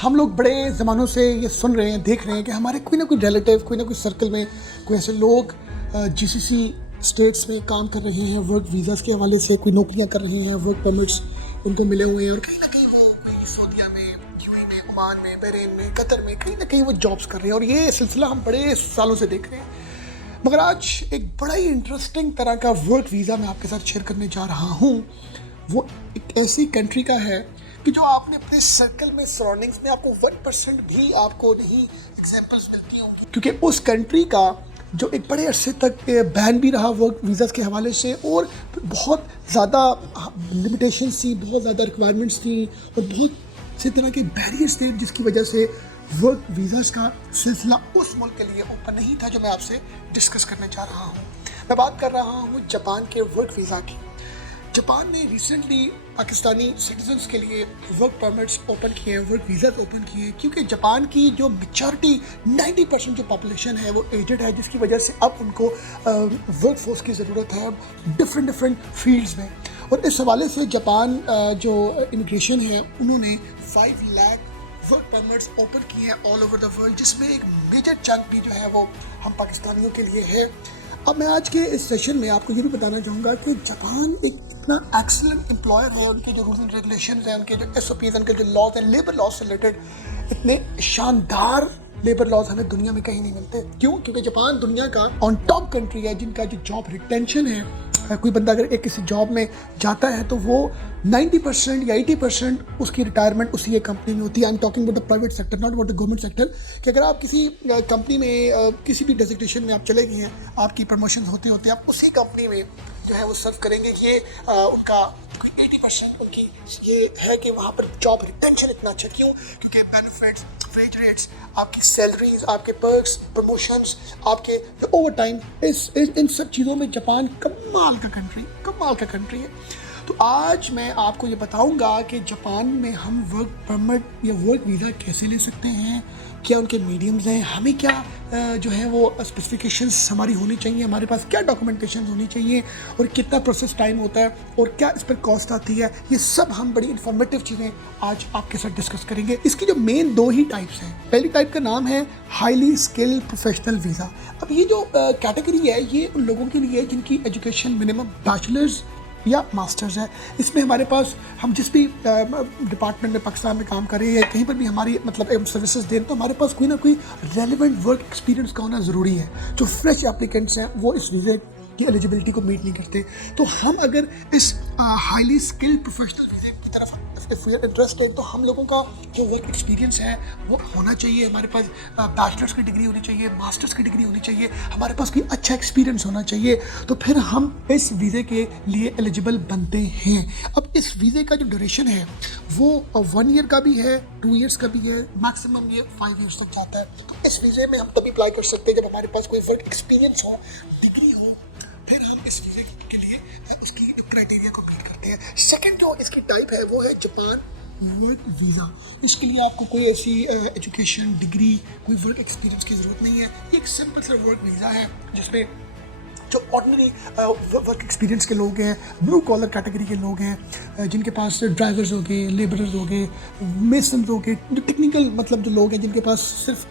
हम लोग बड़े ज़मानों से ये सुन रहे हैं, देख रहे हैं कि हमारे कोई ना कोई रिलेटिव, कोई ना कोई सर्कल में कोई ऐसे लोग जीसीसी स्टेट्स में काम कर रहे हैं, वर्क वीज़ाज़ के हवाले से कोई नौकरियां कर रहे हैं, वर्क परमिट्स उनको मिले हुए हैं और कहीं ना कहीं वो कोई सऊदीया में, यूएई में, ओमान में, बहरीन में, कतर में कहीं ना कहीं वो जॉब्स कर रहे हैं और ये सिलसिला हम बड़े सालों से देख रहे हैं। मगर आज एक बड़ा ही इंटरेस्टिंग तरह का वर्क वीज़ा मैं आपके साथ शेयर करने जा रहा हूँ। वो एक ऐसी कंट्री का है कि जो आपने अपने सर्कल में, सराउंडिंग्स में आपको 1% भी आपको नहीं एग्जांपल्स मिलती होंगी, क्योंकि उस कंट्री का जो एक बड़े अरसे तक बैन भी रहा वर्क वीज़ाज़ के हवाले से और बहुत ज़्यादा लिमिटेशंस थी, बहुत ज़्यादा रिक्वायरमेंट्स थी और बहुत से तरह के बैरियर्स थे, जिसकी वजह से वर्क वीज़ाज़ का सिलसिला उस मुल्क के लिए ओपन नहीं था जो मैं आपसे डिस्कस करने जा रहा हूँ। मैं बात कर रहा हूँ जापान के वर्क वीज़ा की। जापान ने रिसेंटली पाकिस्तानी सिटीजन्स के लिए वर्क परमिट्स ओपन किए हैं, वर्क वीज़ा ओपन किए हैं, क्योंकि जापान की जो मेजॉरिटी 90% जो पॉपुलेशन है वो एजेड है, जिसकी वजह से अब उनको वर्क फोर्स की ज़रूरत है डिफरेंट फील्ड्स में। और इस हवाले से जापान जो इमिग्रेशन है उन्होंने 5 लाख वर्क परमिट्स ओपन किए हैं ऑल ओवर द वर्ल्ड, जिसमें एक मेजर चंक भी जो है वो हम पाकिस्तानियों के लिए है। अब मैं आज के इस सेशन में आपको ये भी बताना चाहूँगा कि जापान एक इतना एक्सीलेंट एम्प्लॉयर है, उनके जो रूल्स एंड रेगुलेशंस हैं, उनके जो एसओपीज, उनके जो लॉज हैं, लेबर लॉज से रिलेटेड इतने शानदार लेबर लॉज हमें दुनिया में कहीं नहीं मिलते। क्यों? क्योंकि जापान दुनिया का ऑन टॉप कंट्री है जिनका जो जॉब रिटेंशन है, कोई बंदा अगर एक किसी जॉब में जाता है तो वो 90% या 80% उसकी रिटायरमेंट उसी एक कंपनी में होती है। I am talking about the private sector, not about the government sector. कि अगर आप किसी कंपनी में किसी भी डेजिग्नेशन में आप चले गए हैं, आपकी प्रमोशन होते होते आप उसी कंपनी में जो है वो सर्व करेंगे। ये उनका 80% उनकी ये है कि वहाँ पर जॉब रिटेंशन इतना अच्छा। क्यों? क्योंकि बेनिफिट्स, वेज रेट्स, आपकी सैलरीज, आपके पर्क्स, प्रमोशंस, आपके ओवर टाइम, इन सब चीज़ों में जापान कमाल का कंट्री है। तो आज मैं आपको ये बताऊंगा कि जापान में हम वर्क परमिट या वर्क वीज़ा कैसे ले सकते हैं, क्या उनके मीडियम्स हैं, हमें क्या जो है वो स्पेसिफिकेशंस हमारी होनी चाहिए, हमारे पास क्या डॉक्यूमेंटेशन होनी चाहिए और कितना प्रोसेस टाइम होता है और क्या इस पर कॉस्ट आती है। ये सब हम बड़ी इन्फॉर्मेटिव चीज़ें आज आपके साथ डिस्कस करेंगे। इसकी जो मेन 2 ही टाइप्स हैं। पहली टाइप का नाम है हाईली स्किल्ड प्रोफेशनल वीज़ा। अब ये जो कैटेगरी है ये उन लोगों के लिए जिनकी एजुकेशन मिनिमम बैचलर्स या मास्टर्स है। इसमें हमारे पास हम जिस भी डिपार्टमेंट में पाकिस्तान में काम कर रहे हैं, कहीं पर भी हमारी मतलब सर्विसेज दें, तो हमारे पास कोई ना कोई रेलिवेंट वर्क एक्सपीरियंस का होना ज़रूरी है। जो फ्रेश एप्लीकेंट्स हैं वो इस वीज़े की एलिजिबिलिटी को मीट नहीं करते। तो हम अगर इस हाईली स्किल्ड प्रोफेशनल वीज़े की तरफ इफ वी आर इंटरेस्टेड, तो हम लोगों का जो वर्क एक्सपीरियंस है वो होना चाहिए। हमारे पास बैचलर्स की डिग्री होनी चाहिए, मास्टर्स की डिग्री होनी चाहिए, हमारे पास कोई अच्छा एक्सपीरियंस होना चाहिए, तो फिर हम इस वीज़े के लिए एलिजिबल बनते हैं। अब इस वीज़े का जो ड्यूरेशन है वो 1 ईयर का भी है, 2 ईयर्स का भी है, मैक्सिमम ये 5 ईयर्स तक जाता है। तो इस वीज़े में हम तभी अप्लाई कर सकते हैं जब हमारे पास कोई वर्क एक्सपीरियंस हो, डिग्री हो, फिर हम इस वीज़े के लिए उसकी क्राइटेरिया को मीट करते हैं। सेकंड जो इसकी टाइप है वो है जापान वर्क वीज़ा। इसके लिए आपको कोई ऐसी एजुकेशन, डिग्री, कोई वर्क एक्सपीरियंस की ज़रूरत नहीं है। एक सिंपल सा वर्क वीज़ा है जिसमें जो ऑर्डिनरी वर्क एक्सपीरियंस के लोग हैं, ब्लू कॉलर कैटेगरी के लोग हैं, जिनके पास ड्राइवर्स हो गए, लेबरर्स हो गए, मेसन हो गए, जो टेक्निकल मतलब जो लोग हैं जिनके पास सिर्फ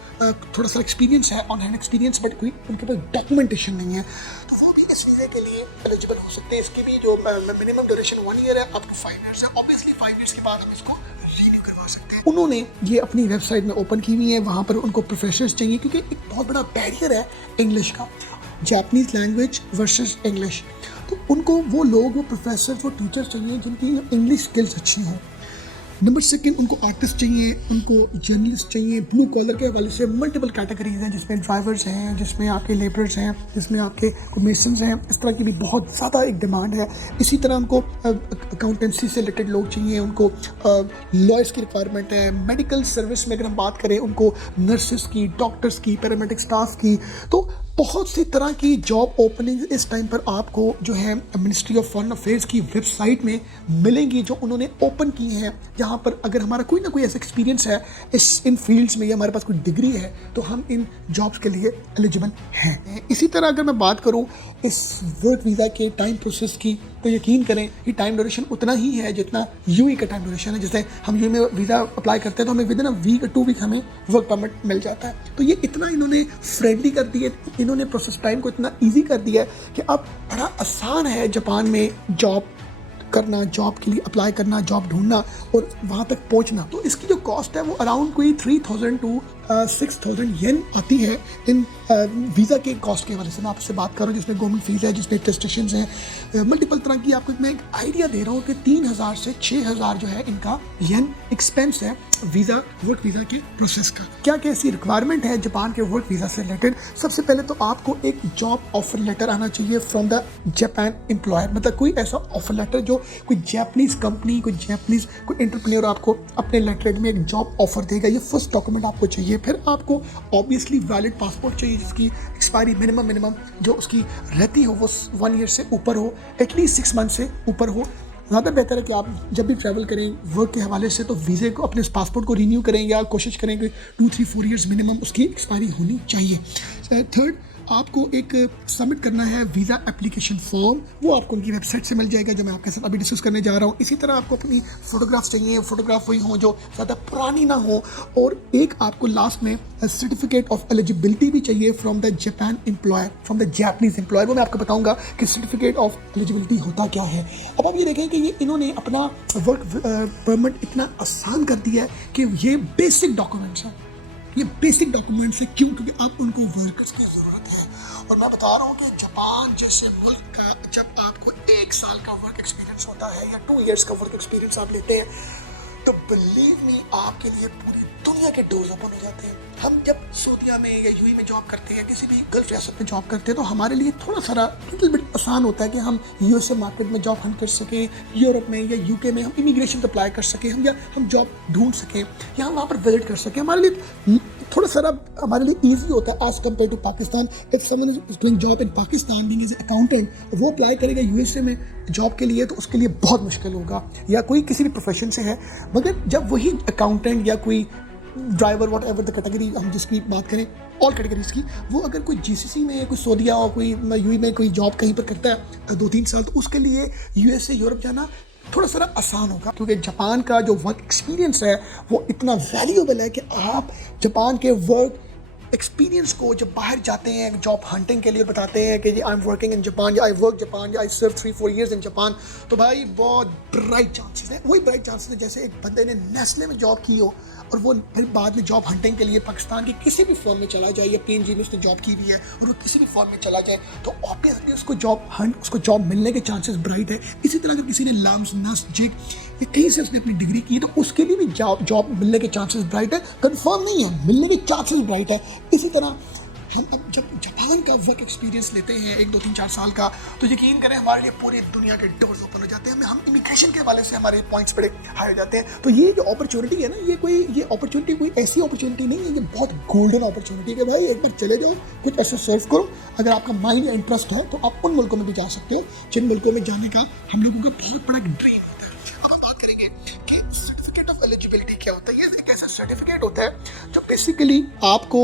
थोड़ा सा एक्सपीरियंस है, ऑन हैंड एक्सपीरियंस, बट कोई उनके पास डॉक्यूमेंटेशन नहीं है, तो वो भी इस वीज़े के लिए एलिजिबल हो सकते हैं। इसकी भी जो मिनिमम ड्यूरेशन 1 ईयर है, अप टू 5 ईयर्स है। ऑब्वियसली 5 ईयर्स के बाद हम इसको रिन्यू करवा सकते हैं। उन्होंने ये अपनी वेबसाइट में ओपन की हुई है। वहाँ पर उनको प्रोफेसर्स चाहिए, क्योंकि एक बहुत बड़ा बैरियर है इंग्लिश का, जापानीज़ लैंग्वेज वर्सेस इंग्लिश। तो उनको वो लोग, वो प्रोफेसर, वो टीचर्स चाहिए जिनकी इंग्लिश स्किल्स अच्छी हों। नंबर 2 उनको आर्टिस्ट चाहिए, उनको जर्नलिस्ट चाहिए। ब्लू कॉलर के हवाले से मल्टीपल कैटेगरीज हैं, जिसमें ड्राइवर्स हैं, जिसमें आपके लेबरर्स हैं, जिसमें आपके मेसन्स हैं। इस तरह की भी बहुत ज़्यादा एक डिमांड है। इसी तरह उनको अकाउंटेंसी से रिलेटेड लोग चाहिए, उनको लॉयर्स की रिक्वायरमेंट है। मेडिकल सर्विस में अगर हम बात करें, उनको नर्सेस की, डॉक्टर्स की, पैरामेडिक स्टाफ की, तो बहुत सी तरह की जॉब ओपनिंग इस टाइम पर आपको जो है मिनिस्ट्री ऑफ फॉरेन अफेयर्स की वेबसाइट में मिलेंगी, जो उन्होंने ओपन की हैं, जहाँ पर अगर हमारा कोई ना कोई ऐसा एक्सपीरियंस है इन फील्ड्स में या हमारे पास कोई डिग्री है, तो हम इन जॉब्स के लिए एलिजिबल हैं। इसी तरह अगर मैं बात करूँ इस वर्क वीज़ा के टाइम प्रोसेस की, तो यकीन करें ये टाइम ड्यूरेशन उतना ही है जितना यूए का टाइम ड्यूरेशन है। जैसे हम यूए में वीज़ा अप्लाई करते हैं तो हमें within a week 2 week हमें वर्क परमिट मिल जाता है। तो ये इतना इन्होंने फ्रेंडली कर दिया, इन्होंने प्रोसेस टाइम को इतना ईजी कर दिया है कि अब बड़ा आसान है जापान में जॉब करना, जॉब के लिए अप्लाई करना, जॉब ढूंढना और वहाँ तक पहुँचना। तो इसकी जो कॉस्ट है वो अराउंड कोई 3000 टू 6000 येन आती है इन वीज़ा के कॉस्ट के हवाले से। मैं आपसे बात कर रहा हूँ जिसमें गवर्नमेंट फीस है, जिसमें टेस्टेशंस हैं, मल्टीपल तरह की। आपको मैं एक आइडिया दे रहा हूँ कि 3000 से 6000 जो है इनका येन एक्सपेंस है वीज़ा, वर्क वीज़ा के प्रोसेस का। क्या क्या ऐसी रिक्वायरमेंट है जापान के वर्क वीज़ा से रिलेटेड? सबसे पहले तो आपको एक जॉब ऑफर लेटर आना चाहिए फ्रॉम द जापान एम्प्लॉयर, मतलब कोई ऐसा ऑफर लेटर जो कोई जापानीज कंपनी, कोई जापानीज कोई एंटरप्रेन्योर आपको अपने लेटर में एक जॉब ऑफर देगा। ये फर्स्ट डॉक्यूमेंट आपको चाहिए। फिर आपको ऑब्वियसली वैलिड पासपोर्ट चाहिए जिसकी एक्सपायरी मिनिमम जो उसकी रहती हो वो 1 ईयर से ऊपर हो, एटलीस्ट 6 मंथ से ऊपर हो। ज़्यादा बेहतर है कि आप जब भी ट्रैवल करें वर्क के हवाले से तो वीज़े को, अपने पासपोर्ट को रिन्यू करें या कोशिश करें कि 2-3-4 ईयर्स मिनिमम उसकी एक्सपायरी होनी चाहिए। थर्ड, आपको एक सबमिट करना है वीज़ा एप्लीकेशन फॉर्म, वो आपको उनकी वेबसाइट से मिल जाएगा जो मैं आपके साथ अभी डिस्कस करने जा रहा हूँ। इसी तरह आपको अपनी फ़ोटोग्राफ्स चाहिए, फ़ोटोग्राफ वही हो जो ज़्यादा पुरानी ना हो, और एक आपको लास्ट में सर्टिफिकेट ऑफ एलिजिबिलिटी भी चाहिए from the Japan employer, from the Japanese employer. वो मैं आपको बताऊंगा कि सर्टिफिकेट ऑफ एलिजिबिलिटी होता क्या है। अब आप ये देखें कि ये इन्होंने अपना वर्क परमिट इतना आसान कर दिया है कि ये बेसिक डॉक्यूमेंट्स हैं। ये बेसिक डॉक्यूमेंट्स है। क्यों? क्योंकि अब उनको वर्कर्स की ज़रूरत है। और मैं बता रहा हूँ कि जापान जैसे मुल्क का जब आपको 1 साल का वर्क एक्सपीरियंस होता है या 2 ईयर्स का वर्क एक्सपीरियंस आप लेते हैं तो बिलीव मी आपके लिए पूरी दुनिया के डोर्स ओपन हो जाते हैं। हम जब सऊदीया में या यूएई में जॉब करते हैं, किसी भी गल्फ रियासत में जॉब करते हैं, तो हमारे लिए थोड़ा सारा लिटिल बिट आसान होता है कि हम यूएसए मार्केट में जॉब हंट कर सकें, यूरोप में या यूके में हम इमिग्रेशन अप्लाई कर सकें, हम जॉब ढूंढ सकें या हम वहाँ पर विजिट कर सकें। हमारे लिए थोड़ा सारा हमारे लिए ईजी होता है as compare to Pakistan. If someone is doing job in Pakistan being as accountant, वो अप्लाई करेगा यूएसए में जॉब के लिए तो उसके लिए बहुत मुश्किल होगा, या कोई किसी भी प्रोफेशन से है। मगर जब वही अकाउंटेंट या कोई driver, what ever the category हम जिसकी बात करें, ऑल कैटेगरीज की, वो अगर कोई जीसीसी में, कोई सऊदीया और कोई यूएई में कोई जॉब कहीं पर करता है 2-3 साल, तो उसके लिए यूएसए, यूरोप जाना थोड़ा सा आसान होगा। क्योंकि जापान का जो वर्क एक्सपीरियंस है वो इतना वैल्यूएबल है कि आप जापान के वर्क एक्सपीरियंस को जब बाहर जाते हैं जॉब हंटिंग के लिए, बताते हैं कि जी I am working in Japan या आई वर्क जापान या आई सर्व 3-4 ईयर्स इन जापान, तो भाई बहुत ब्राइट चांसेस हैं। वही ब्राइट चांसेस हैं जैसे एक बंदे ने नेस्ले में जॉब की हो और वो फिर बाद में जॉब हंटिंग के लिए पाकिस्तान के किसी भी फॉर्म में चला जाए, या पीएनजी में उसने जॉब की हुई है और वो किसी भी फॉर्म में चला जाए, तो ऑब्वियसली उसको जॉब मिलने के चांसेस ब्राइट है। इसी तरह अगर किसी ने लाम्स, नस, जिग कहीं से उसने अपनी डिग्री की है तो उसके लिए भी जॉब मिलने के चांसेस ब्राइट है। कंफर्म नहीं है, मिलने के चांसेस ब्राइट है। इसी तरह हम अब जब जापान का वर्क एक्सपीरियंस लेते हैं 1-2-3-4 साल का, तो यकीन करें हमारे लिए पूरी दुनिया के डोर्स ओपन हो जाते हैं। हम इमिग्रेशन के हवाले से हमारे पॉइंट्स बड़े हाई हो जाते हैं। तो ये जो अपॉर्चुनिटी है ना, ये अपॉर्चुनिटी कोई ऐसी अपॉर्चुनिटी नहीं है, ये बहुत गोल्डन अपॉर्चुनिटी है कि भाई एक बार चले जाओ, कुछ ऐसा सर्व करो। अगर आपका माइंड या इंटरेस्ट है तो आप उन मुल्कों में भी जा सकते हो जिन मुल्कों में जाने का हम लोगों का बहुत बड़ा ड्रीम होता है। अब हम बात करेंगे कि सर्टिफिकेट ऑफ एलिजिबिलिटी क्या होता है। ये एक ऐसा सर्टिफिकेट होता है जो बेसिकली आपको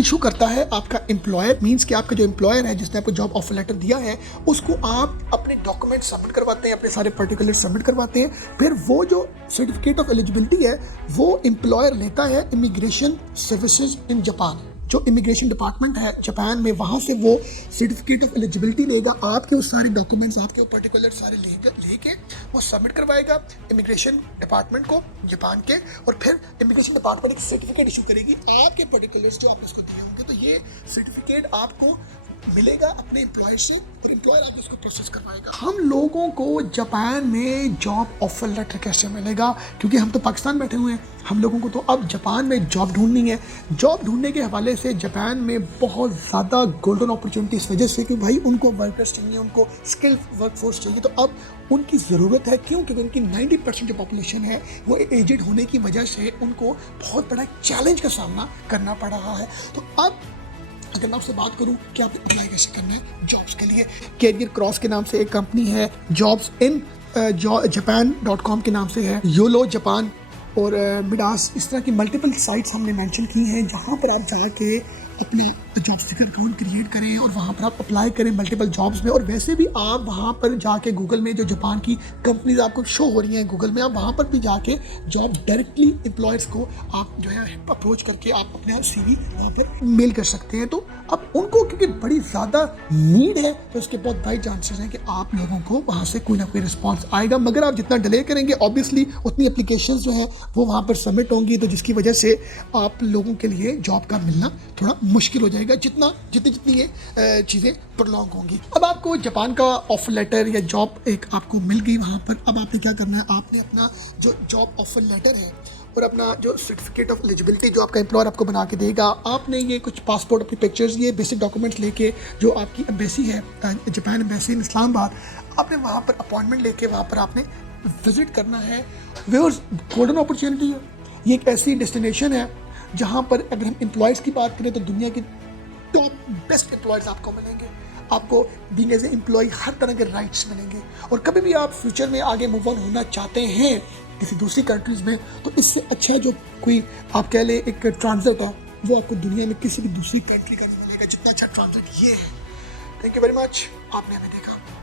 इशू करता है आपका एम्प्लॉयर। मींस कि आपका जो एम्प्लॉयर है जिसने आपको जॉब ऑफर लेटर दिया है, उसको आप अपने डॉक्यूमेंट सबमिट करवाते हैं, अपने सारे पर्टिकुलर सबमिट करवाते हैं। फिर वो जो सर्टिफिकेट ऑफ एलिजिबिलिटी है वो एम्प्लॉयर लेता है इमिग्रेशन सर्विसेज इन जापान, जो इमिग्रेशन डिपार्टमेंट है जापान में, वहाँ से वो सर्टिफिकेट ऑफ एलिजिबिलिटी लेगा, आपके वो सारे डॉक्यूमेंट्स, आपके वो पर्टिकुलर सारे लेके वो सबमिट करवाएगा इमिग्रेशन डिपार्टमेंट को जापान के, और फिर इमिग्रेशन डिपार्टमेंट एक सर्टिफिकेट इशू करेगी आपके पर्टिकुलर्स जो आपने उसको दिए होंगे। तो ये सर्टिफिकेट आपको मिलेगा अपने एम्प्लॉयर से और एम्प्लॉयर आपको उसको प्रोसेस करवाएगा। हम लोगों को जापान में जॉब ऑफर लेटर कैसे मिलेगा? क्योंकि हम तो पाकिस्तान बैठे हुए हैं, हम लोगों को तो अब जापान में जॉब ढूंढनी है। जॉब ढूंढने के हवाले से जापान में बहुत ज़्यादा गोल्डन अपॉर्चुनिटी इस वजह से कि भाई उनको वर्कर्स चाहिए, उनको स्किल्ड वर्कफोर्स चाहिए। तो अब उनकी ज़रूरत है। क्यों? क्योंकि उनकी 90% जो पॉपुलेशन है वो एजेड होने की वजह से उनको बहुत बड़ा चैलेंज का सामना करना पड़ रहा है। तो अब अगर मैं आपसे बात करूं कि आपने अप्लाई कैसे करना है जॉब्स के लिए, कैरियर क्रॉस के नाम से एक कंपनी है, जॉब्स इन जापान.com के नाम से है, योलो जापान और मिडास, इस तरह की मल्टीपल साइट्स हमने मेंशन की हैं जहाँ पर आप जाके अपने जॉब सीकर अकाउंट क्रिएट करें और वहाँ पर आप अप्लाई करें मल्टीपल जॉब्स में। और वैसे भी आप वहाँ पर जाके गूगल में जो जापान की कंपनीज आपको शो हो रही हैं गूगल में, आप वहाँ पर भी जाके जॉब डायरेक्टली एम्प्लॉयर्स को आप जो है अप्रोच करके आप अपना CV वहाँ पर मेल कर सकते हैं। तो अब उनको क्योंकि बड़ी ज़्यादा नीड है तो उसके बहुत हाई चांसेस हैं कि आप लोगों को वहाँ से कोई ना कोई रिस्पॉन्स आएगा। मगर आप जितना डिले करेंगे ऑब्वियसली उतनी एप्लीकेशंस जो हैं वो वहाँ पर सबमिट होंगी, तो जिसकी वजह से आप लोगों के लिए जॉब का मिलना थोड़ा मुश्किल हो जाएगा जितनी ये चीज़ें प्रलॉन्ग होंगी। अब आपको जापान का ऑफर लेटर या जॉब एक आपको मिल गई वहाँ पर। अब आपने क्या करना है, आपने अपना जो जॉब ऑफर लेटर है और अपना जो सर्टिफिकेट ऑफ एलिजिबिलिटी जो आपका एम्प्लॉयर आपको बना के देगा, आपने ये कुछ पासपोर्ट, अपनी पिक्चर्स, ये बेसिक डॉक्यूमेंट्स लेके जो आपकी एम्बेसी है जापान एम्बेसी इन इस्लामाबाद, आपने वहाँ पर अपॉइंटमेंट लेके वहाँ पर आपने विजिट करना है। व्यूअर्स, गोल्डन अपॉर्चुनिटी है, ये एक ऐसी डेस्टिनेशन है जहाँ पर अगर हम एम्प्लॉयज़ की बात करें तो दुनिया के टॉप बेस्ट एम्प्लॉयज़ आपको मिलेंगे। आपको बीइंग एज ए एम्प्लॉय हर तरह के राइट्स मिलेंगे। और कभी भी आप फ्यूचर में आगे मूव ऑन होना चाहते हैं किसी दूसरी कंट्रीज़ में, तो इससे अच्छा जो कोई आप कह ले एक ट्रांजिट है वो आपको दुनिया में किसी भी दूसरी कंट्री का नहीं मिलेगा जितना अच्छा ट्रांजिट ये है। थैंक यू वेरी मच, आपने हमें देखा।